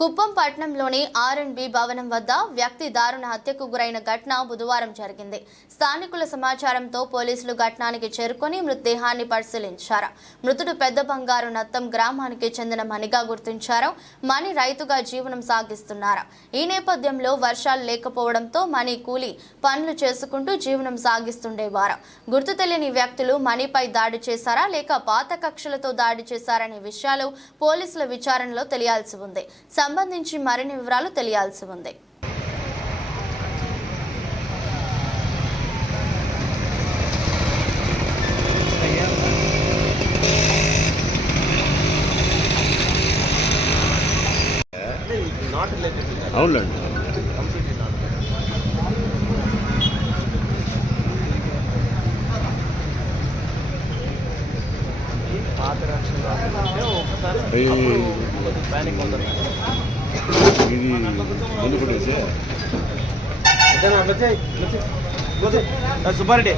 కుప్పం పట్టణంలోని are and B భవనం వద్ద వ్యక్తి దారుణ హత్యకు గురైన ఘటన బుధవారం జరిగింది. స్థానికుల సమాచారంతో పోలీసులు ఘటనానికి చేరుకొని మృతదేహాన్ని పరిశీలించారు. మృతుడు పెద్ద బంగారు నత్తం గ్రామానికి చెందిన మణిగా గుర్తించారు. మణి రైతుగా జీవనం సాగిస్తున్నారు. ఈ నేపథ్యంలో వర్షాలు లేకపోవడంతో మణి కూలి పనులు చేసుకుంటూ జీవనం సాగిస్తుండేవారు. గుర్తు తెలియని వ్యక్తులు మణిపై దాడి చేశారా లేక పాత కక్షలతో దాడి చేశారనే విషయాలు పోలీసుల విచారణలో తెలియాల్సి ఉంది. సంబంధించి మరిన్ని వివరాలు తెలియాల్సి ఉంది. అవునండి ఇది ముందు కొట్టేసి సుబ్బారెడ్డి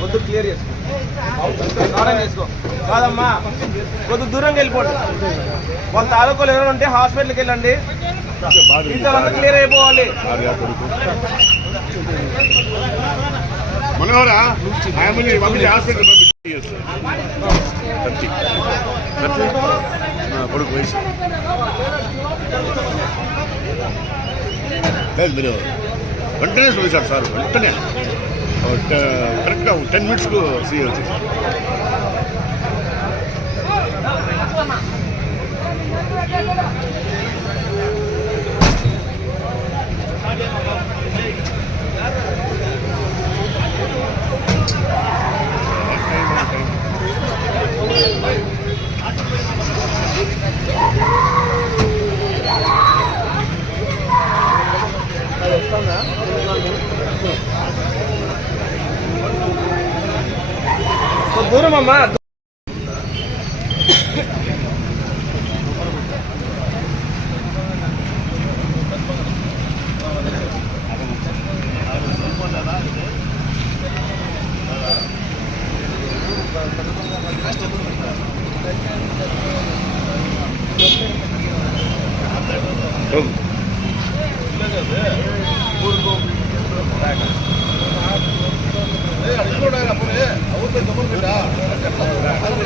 కొద్ది క్లియర్ చేసుకో. కాదమ్మా కొద్ది దూరంగా వెళ్ళిపోండి. వాళ్ళ తాలూకాలు ఎవరైనా ఉంటే హాస్పిటల్కి వెళ్ళండి. ఇంతవరకు క్లియర్ అయిపోవాలి. మనోహరా హాస్పిటల్ కత్తి కత్తి నా కొడుకు వయసు. లేదు మీరు వెంటనే చూశారు సార్ వెంటనే. కరెక్ట్గా టెన్ మినిట్స్కు సీఎం వచ్చేసారు. కొద్ది దూరం అమ్మా అలా ఇప్పుడు ఉందన్నా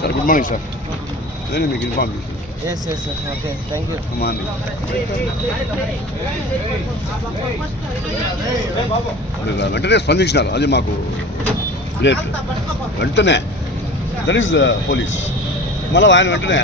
Sir good morning sir నేను మీకు inform yes yes yes okay thank you good morning మీరు వెంటనే స్పందించినారు. అది మాకు గ్రేట్ వెంటనే. దట్ ఈస్ పోలీస్ మళ్ళీ ఆయన వెంటనే